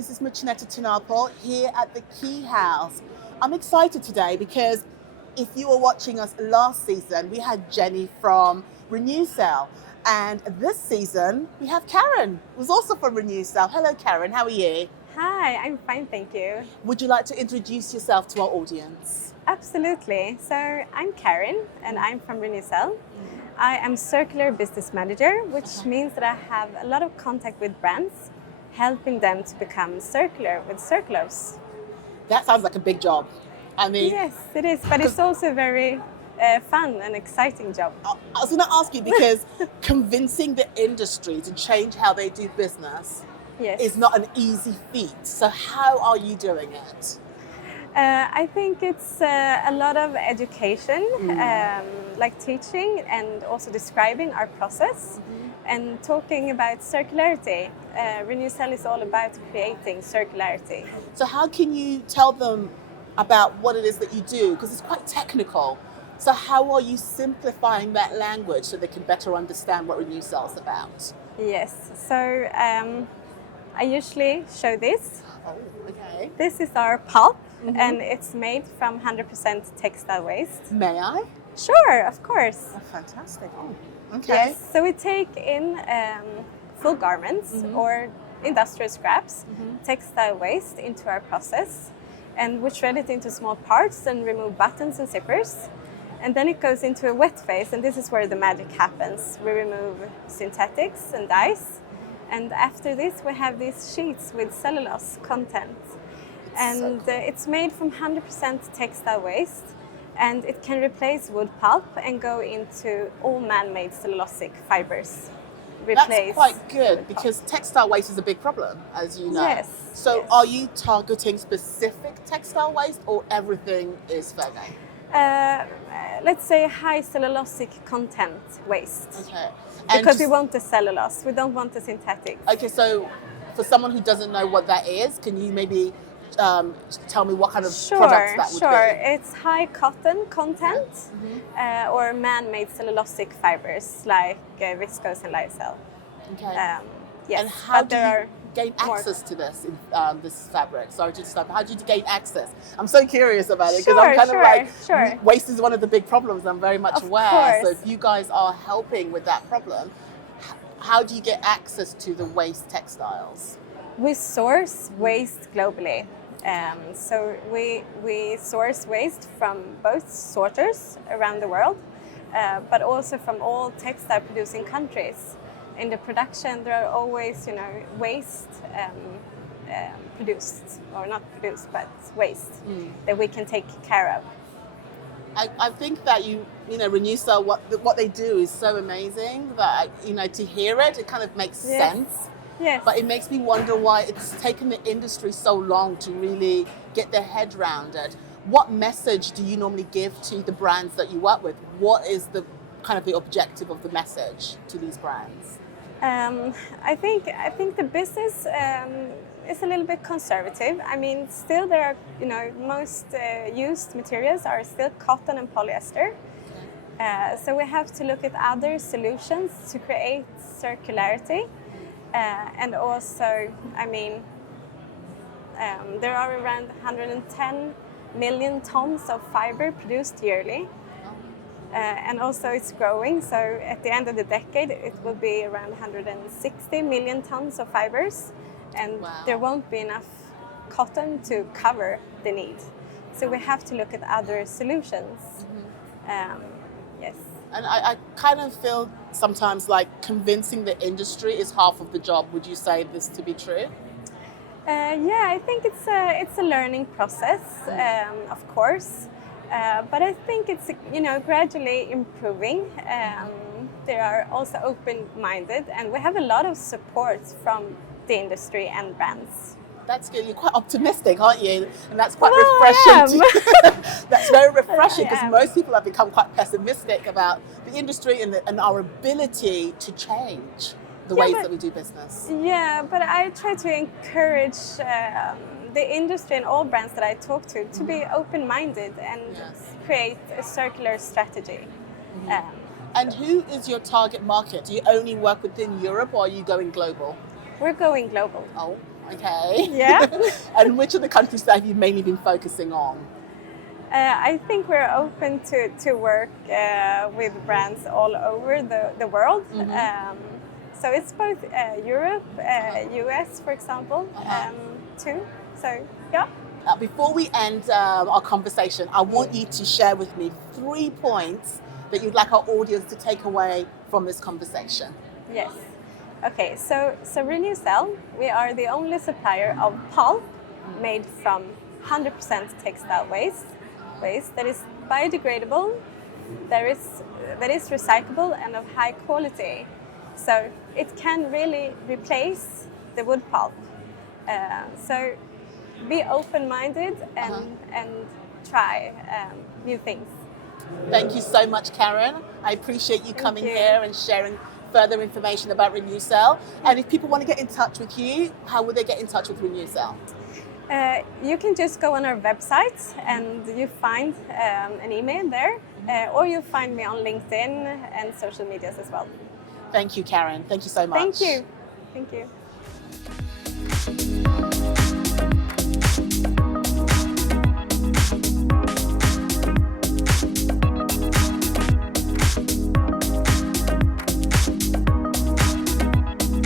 this is Muchaneta to Napel here at the Key House. I'm excited today because if you were watching us last season, we had Jenny from Renewcell. And this season, we have Karin, who's also from Renewcell. Hello, Karin. How are you? Hi, I'm fine, thank you. Would you like to introduce yourself to our audience? Absolutely. So I'm Karin and I'm from Renewcell. I am Circular Business Manager, which means that I have a lot of contact with brands, helping them to become circular with circulars. That sounds like a big job. I mean, Yes, it is, but it's also a very fun and exciting job. I was going to ask you because convincing the industry to change how they do business is not an easy feat. So how are you doing it? I think it's a lot of education, like teaching and also describing our process and talking about circularity. Renewcell is all about creating circularity. So how can you tell them about what it is that you do? Because it's quite technical. So how are you simplifying that language so they can better understand what Renewcell is about? Yes, so I usually show this. Oh, okay. This is our pulp and it's made from 100% textile waste. May I? Sure, of course. Oh, fantastic. Oh, okay. Yes, so we take in full garments or industrial scraps, textile waste into our process, and we shred it into small parts and remove buttons and zippers. And then it goes into a wet phase, and this is where the magic happens. We remove synthetics and dyes, and after this we have these sheets with cellulose content. And it's made from 100% textile waste, and it can replace wood pulp and go into all man-made cellulosic fibers. That's quite good because textile waste is a big problem, as you know. Yes. So are you targeting specific textile waste or everything is fair game? Let's say high cellulosic content waste. Okay. Because we want the cellulose, we don't want the synthetics. Okay, so for someone who doesn't know what that is, can you maybe tell me what kind of products that would be? Sure, it's high cotton content or man-made cellulosic fibers like viscose and lyocell. Okay. Yes, and how do you gain more access to this this fabric? Sorry to stop. How do you gain access? I'm so curious about it because I'm kind of like waste is one of the big problems. I'm very much aware. So if you guys are helping with that problem, how do you get access to the waste textiles? We source waste globally. So we source waste from both sorters around the world, but also from all textile producing countries. In the production, there are always, waste produced, or not produced, but waste that we can take care of. I think that Renewcell, what they do is so amazing that to hear it kind of makes sense. Yes. But it makes me wonder why it's taken the industry so long to really get their head around it. What message do you normally give to the brands that you work with? What is the kind of the objective of the message to these brands? I think the business is a little bit conservative. I mean, still there are, most used materials are still cotton and polyester. So we have to look at other solutions to create circularity. And also, I mean, there are around 110 million tons of fiber produced yearly. And also it's growing, so at the end of the decade it will be around 160 million tons of fibers, and there won't be enough cotton to cover the need. So we have to look at other solutions. Yes. And I kind of feel sometimes like convincing the industry is half of the job. Would you say this to be true? Yeah, I think it's a learning process, of course. But I think it's gradually improving. They are also open-minded, and we have a lot of support from the industry and brands. That's good. You're quite optimistic, aren't you? And that's quite refreshing. That's very refreshing because most people have become quite pessimistic about the industry and our ability to change the ways that we do business. Yeah, but I try to encourage the industry and all brands that I talk to be open-minded and create a circular strategy. And who is your target market? Do you only work within Europe or are you going global? We're going global. Oh, Okay. Yeah. And which of the countries have you mainly been focusing on? I think we're open to work with brands all over the world. So it's both Europe, US, for example, too. So, yeah. Before we end our conversation, I want you to share with me 3 points that you'd like our audience to take away from this conversation. Yes. Okay, so Renewcell, we are the only supplier of pulp made from 100% textile waste that is biodegradable, that is recyclable and of high quality. So it can really replace the wood pulp. So be open-minded and try new things. Thank you so much, Karin. I appreciate you coming here and sharing further information about Renewcell. And if people want to get in touch with you, how would they get in touch with Renewcell? You can just go on our website and you find an email there, or you find me on LinkedIn and social medias as well. Thank you, Karin. Thank you so much. Thank you. Thank you.